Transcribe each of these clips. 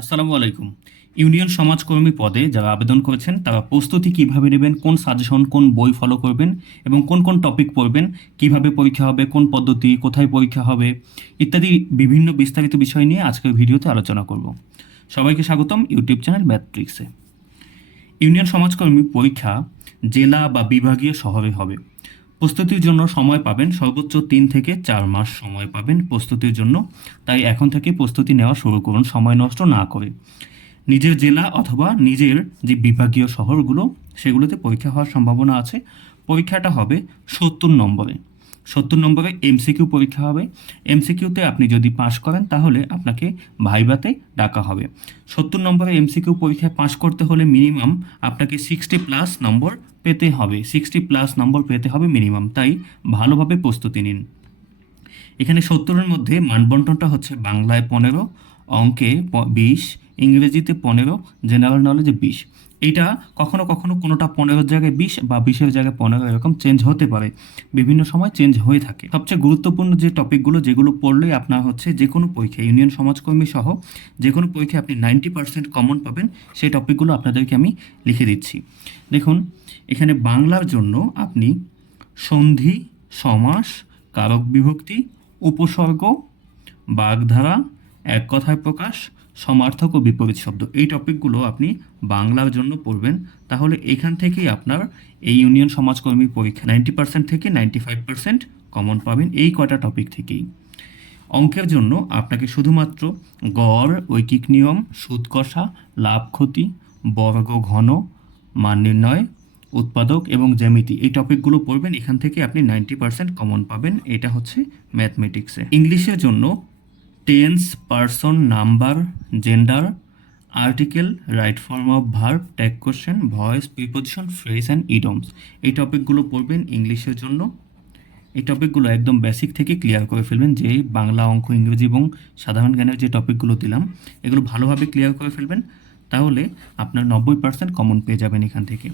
আসসালামু আলাইকুম। ইউনিয়ন সমাজকর্মী পদে যারা আবেদন করেছেন, তারা প্রস্তুতি কীভাবে নেবেন, কোন সাজেশন, কোন বই ফলো করবেন এবং কোন কোন টপিক পড়বেন, কীভাবে পরীক্ষা হবে, কোন পদ্ধতি, কোথায় পরীক্ষা হবে ইত্যাদি বিভিন্ন বিস্তারিত বিষয় নিয়ে আজকের ভিডিওতে আলোচনা করব। সবাইকে স্বাগতম ইউটিউব চ্যানেল ম্যাট্রিক্সে। ইউনিয়ন সমাজকর্মী পরীক্ষা জেলা বা বিভাগীয় শহরে হবে। প্রস্তুতির জন্য সময় পাবেন সর্বোচ্চ তিন থেকে চার মাস সময় পাবেন প্রস্তুতির জন্য। তাই এখন থেকে প্রস্তুতি নেওয়া শুরু করুন, সময় নষ্ট না করে। নিজের জেলা অথবা নিজের যে বিভাগীয় শহরগুলো, সেগুলোতে পরীক্ষা হওয়ার সম্ভাবনা আছে। পরীক্ষাটা হবে সত্তর নম্বরে। সত্তর নম্বরে এমসিকিউ পরীক্ষা হবে। এমসিকিউতে আপনি যদি পাশ করেন, তাহলে আপনাকে ভাইভাতে ডাকা হবে। সত্তর নম্বরে এমসিকিউ পরীক্ষায় পাশ করতে হলে মিনিমাম আপনাকে সিক্সটি প্লাস নম্বর পেতে হবে। সিক্সটি প্লাস নম্বর পেতে হবে মিনিমাম। তাই ভালোভাবে প্রস্তুতি নিন। এখানে সত্তরের মধ্যে মানবন্টনটা হচ্ছে বাংলায় পনেরো, অঙ্কে বিশ ইংরেজিতে পনেরো জেনারেল নলেজে বিশ। এইটা কখনো কখনো কোনোটা পনেরোর জায়গায় বিশ বা বিশের জায়গায় পনেরো এরকম চেঞ্জ হতে পারে। বিভিন্ন সময় চেঞ্জ হয়ে থাকে। সবচেয়ে গুরুত্বপূর্ণ যে টপিকগুলো যেগুলো পড়লেই আপনার হচ্ছে যে কোনো পরীক্ষা ইউনিয়ন সমাজকর্মী সহ যে কোনো পরীক্ষায় আপনি নাইনটি পার্সেন্ট কমন পাবেন, সেই টপিকগুলো আপনাদেরকে আমি লিখে দিচ্ছি। দেখুন, এখানে বাংলার জন্য আপনি সন্ধি, সমাস, কারক বিভক্তি, উপসর্গ, বাগধারা, এক কথায় প্রকাশ সমার্থক ও বিপরীত শব্দ। এই টপিকগুলো আপনি বাংলার জন্য পড়বেন। তাহলে এখান থেকেই আপনার এই ইউনিয়ন সমাজকর্মী পরীক্ষা নাইনটি পার্সেন্ট থেকে নাইনটি ফাইভ পার্সেন্ট কমন পাবেন এই কয়টা টপিক থেকেই। অঙ্কের জন্য আপনাকে শুধুমাত্র গড়, ঐকিক নিয়ম, সুদ কষা, লাভ ক্ষতি, বর্গ ঘন, মান নির্ণয়, উৎপাদক এবং জ্যামিতি এই টপিকগুলো পড়বেন। এখান থেকে আপনি নাইনটি পার্সেন্ট কমন পাবেন। এটা হচ্ছে ম্যাথমেটিক্সে ইংলিশের জন্য tense person number gender article right form of verb tag question voice preposition phrase and idioms এই টপিকগুলো পড়বেন ইংলিশের জন্য। এই টপিকগুলো একদম বেসিক থেকে ক্লিয়ার করে ফেলবেন। যে বাংলা অঙ্ক, ইংরেজি এবং সাধারণ জ্ঞানের যে টপিকগুলো দিলাম, এগুলো ভালোভাবে ক্লিয়ার করে ফেলবেন। তাহলে আপনার নব্বই পার্সেন্ট কমন পেয়ে যাবেন এখান থেকে।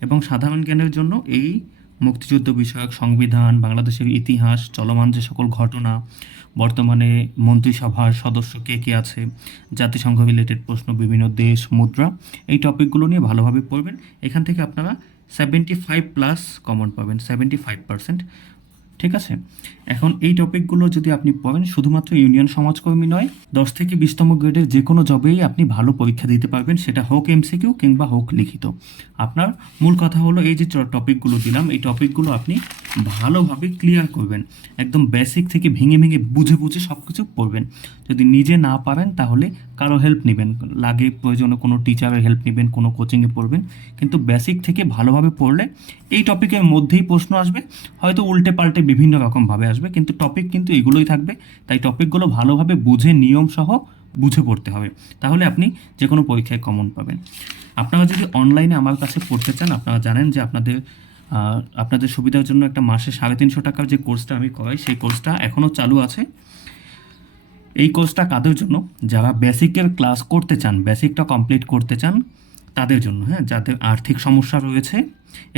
এবং সাধারণ জ্ঞানের জন্য এই মুক্তিযুদ্ধ বিষয়ক সংবিধান, বাংলাদেশের ইতিহাস, চলমান যে সকল ঘটনা, বর্তমানে মন্ত্রিসভার সদস্য কে কে আছে, জাতিসংঘ রিলেটেড প্রশ্ন, বিভিন্ন দেশ, মুদ্রা, এই টপিকগুলো নিয়ে ভালোভাবে পড়বেন। এখান থেকে আপনারা সেভেন্টি ফাইভ প্লাস কমন পাবেন সেভেন্টি ফাইভ পার্সেন্ট ঠিক আছে? এখন এই টপিকগুলো যদি আপনি পড়েন, শুধুমাত্র ইউনিয়ন সমাজকর্মী নয়, দশ থেকে বিশতম গ্রেডের যে কোনো জবেই আপনি ভালো পরীক্ষা দিতে পারবেন, সেটা হোক এমসিকিউ কিংবা হোক লিখিত। আপনার মূল কথা হলো এই যে টপিকগুলো দিলাম, এই টপিকগুলো আপনি ভালোভাবে ক্লিয়ার করবেন। একদম বেসিক থেকে ভেঙে ভেঙে বুঝে বুঝে সব কিছু পড়বেন যদি নিজে না পারেন তাহলে কারও হেল্প নেবেন। লাগে প্রয়োজনে কোনো টিচারের হেল্প নেবেন, কোনো কোচিংয়ে পড়বেন। কিন্তু বেসিক থেকে ভালোভাবে পড়লে এই টপিকের মধ্যেই প্রশ্ন আসবে। হয়তো উল্টে পাল্টে বিভিন্ন রকমভাবে আসবে। কিন্তু টপিক কিন্তু এগুলোই থাকবে। তাই টপিকগুলো ভালোভাবে বুঝে, নিয়ম সহ বুঝে পড়তে হবে। তাহলে আপনি যে কোনো পরীক্ষায় কমন পাবেন। আপনারা যদি অনলাইনে আমার কাছে পড়তে চান, আপনারা জানেন যে আপনাদের আপনাদের সুবিধার জন্য একটা মাসে সাড়ে তিনশো টাকার যে কোর্সটা আমি করাই, সেই কোর্সটা এখনও চালু আছে। এই কোর্সটা কাদের জন্য? যারা বেসিকের ক্লাস করতে চান বেসিকটা কমপ্লিট করতে চান তাদের জন্য হ্যাঁ যাদের আর্থিক সমস্যা রয়েছে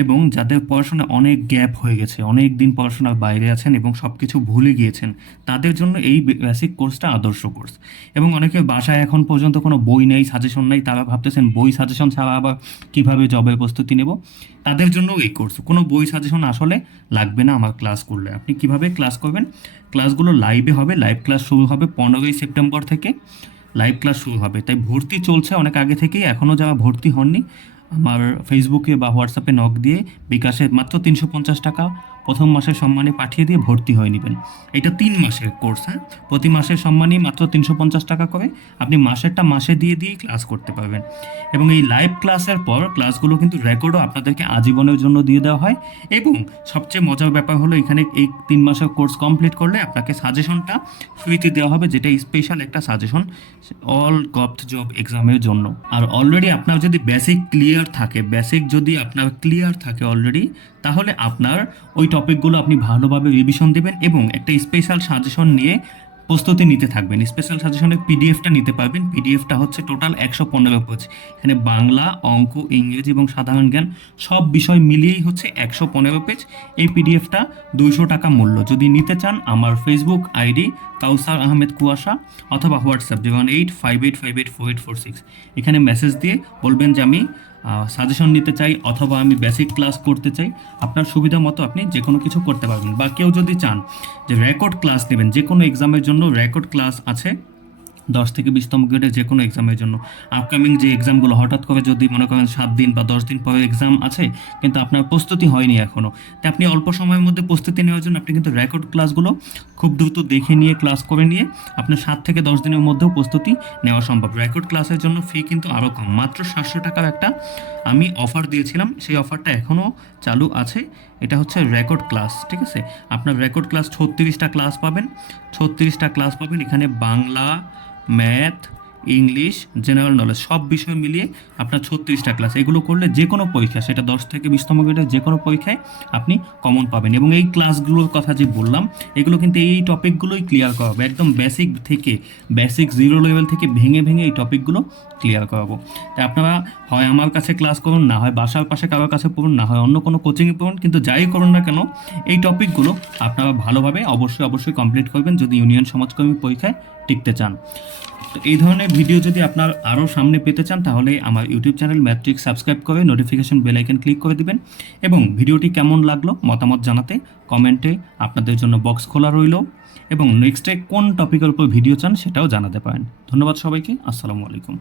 এবং যাদের পড়াশোনা অনেক গ্যাপ হয়ে গেছে, অনেক দিন পড়াশোনার বাইরে আছেন এবং সব কিছু ভুলে গিয়েছেন, তাদের জন্য এই বেসিক কোর্সটা আদর্শ কোর্স এবং অনেকের বাসায় এখন পর্যন্ত কোনো বই নেই সাজেশন নেই, তারা ভাবতেছেন বই সাজেশন ছাড়া আবার কীভাবে জবের প্রস্তুতি নেব? তাদের জন্য এই কোর্স কোনো বই সাজেশন আসলে লাগবে না আমার ক্লাস করলে। আপনি কীভাবে ক্লাস করবেন? ক্লাসগুলো লাইভে হবে লাইভ ক্লাস শুরু হবে পনেরোই সেপ্টেম্বর থেকে। লাইভ ক্লাস শুরু হবে। তাই ভর্তি চলছে অনেক আগে থেকেই এখনও যারা ভর্তি হননি, আমার ফেসবুকে বা হোয়াটসঅ্যাপে নক দিয়ে বিকাশে মাত্র তিনশো পঞ্চাশ টাকা প্রথম মাসের সম্মানে পাঠিয়ে দিয়ে ভর্তি হয়ে নেবেন। এটা তিন মাসের কোর্স হ্যাঁ? প্রতি মাসের সম্মানে মাত্র তিনশো পঞ্চাশ টাকা করে আপনি মাসেরটা মাসে দিয়ে দিয়েই ক্লাস করতে পারবেন। এবং এই লাইভ ক্লাসের পর ক্লাসগুলো কিন্তু রেকর্ডও আপনাদেরকে আজীবনের জন্য দিয়ে দেওয়া হয়। এবং সবচেয়ে মজার ব্যাপার হলো এখানে এই তিন মাসের কোর্স কমপ্লিট করলে আপনাকে সাজেশনটা ফ্রিতে দেওয়া হবে, যেটা স্পেশাল একটা সাজেশন অল গভট জব এক্সামের জন্য। আর অলরেডি আপনার যদি বেসিক ক্লিয়ার থাকে বেসিক যদি আপনার ক্লিয়ার থাকে অলরেডি তাহলে আপনার ওই টপিকগুলো আপনি ভালোভাবে রিভিশন দেবেন এবং একটা স্পেশাল সাজেশন নিয়ে প্রস্তুতি নিতে থাকবেন। স্পেশাল সাজেশনের পিডিএফটা নিতে পারবেন। পিডিএফটা হচ্ছে টোটাল একশো পনেরো পেজ এখানে বাংলা, অঙ্ক, ইংরেজি এবং সাধারণ জ্ঞান সব বিষয় মিলিয়েই হচ্ছে একশো পনেরো পেজ এই পিডিএফটা দুইশো টাকা মূল্য। যদি নিতে চান, আমার ফেসবুক আইডি কাউসার আহমেদ কুয়াশা অথবা WhatsApp zero eight five eight five eight four eight four six এখানে মেসেজ দিয়ে বলবেন যে আমি সাজেশন নিতে চাই অথবা আমি বেসিক ক্লাস করতে চাই, আপনার সুবিধা মতো আপনি যে কোনো কিছু করতে পারবেন। বা কেউ যদি চান যে রেকর্ড ক্লাস নেবেন যে কোনো এক্সামের জন্য রেকর্ড ক্লাস আছে, দশ থেকে বিশতম গ্রেডের যে কোনো এক্সামের জন্য। আপকামিং যে এক্সামগুলো হঠাৎ করে যদি মনে করেন সাত দিন বা দশ দিন পরে এক্সাম আছে, কিন্তু আপনার প্রস্তুতি হয়নি এখনও তাই আপনি অল্প সময়ের মধ্যে প্রস্তুতি নেওয়ার জন্য আপনি কিন্তু রেকর্ড ক্লাসগুলো খুব দ্রুত দেখে নিয়ে ক্লাস করে নিয়ে আপনার সাত থেকে দশ দিনের মধ্যেও প্রস্তুতি নেওয়া সম্ভব। রেকর্ড ক্লাসের জন্য ফি কিন্তু আরও কম। মাত্র সাতশো টাকার একটা আমি অফার দিয়েছিলাম। সেই অফারটা এখনও চালু আছে। এটা হচ্ছে রেকর্ড ক্লাস, ঠিক আছে? আপনার রেকর্ড ক্লাস ছত্রিশটা ক্লাস পাবেন। ছত্রিশটা ক্লাস পাবেন। এখানে Bangla, math English general knowledge সব বিষয় মিলিয়ে আপনার ছত্রিশটা ক্লাস এগুলো করলে যে কোনো পরীক্ষা, সেটা দশ থেকে বিশতম গ্রেডের যে কোনো পরীক্ষায় আপনি কমন পাবেন। এবং এই ক্লাসগুলোর কথা যে বললাম, এগুলো কিন্তু এই টপিকগুলোই ক্লিয়ার করাবো। একদম বেসিক থেকে বেসিক জিরো লেভেল থেকে ভেঙে ভেঙে এই টপিকগুলো ক্লিয়ার করাবো। তাই আপনারা হয় আমার কাছে ক্লাস করুন, না হয় বাসার পাশে কারোর কাছে পড়ুন, না হয় অন্য কোনো কোচিংয়ে পড়ুন, কিন্তু যাই করুন না কেন, এই টপিকগুলো আপনারা ভালোভাবে অবশ্যই অবশ্যই কমপ্লিট করবেন যদি ইউনিয়ন সমাজকর্মী পরীক্ষায় টিকতে চান। তো এই ধরনের ভিডিও যদি আপনার আরও সামনে পেতে চান, তাহলে আমার ইউটিউব চ্যানেল ম্যাট্রিক সাবস্ক্রাইব করে নোটিফিকেশন বেলাইকন ক্লিক করে দিবেন এবং ভিডিওটি কেমন লাগল মতামত জানাতে কমেন্টে আপনাদের জন্য বক্স খোলা রইল এবং নেক্সটে কোন টপিকের উপর ভিডিও চান সেটাও জানাতে পারেন। ধন্যবাদ সবাইকে, আসসালামু আলাইকুম।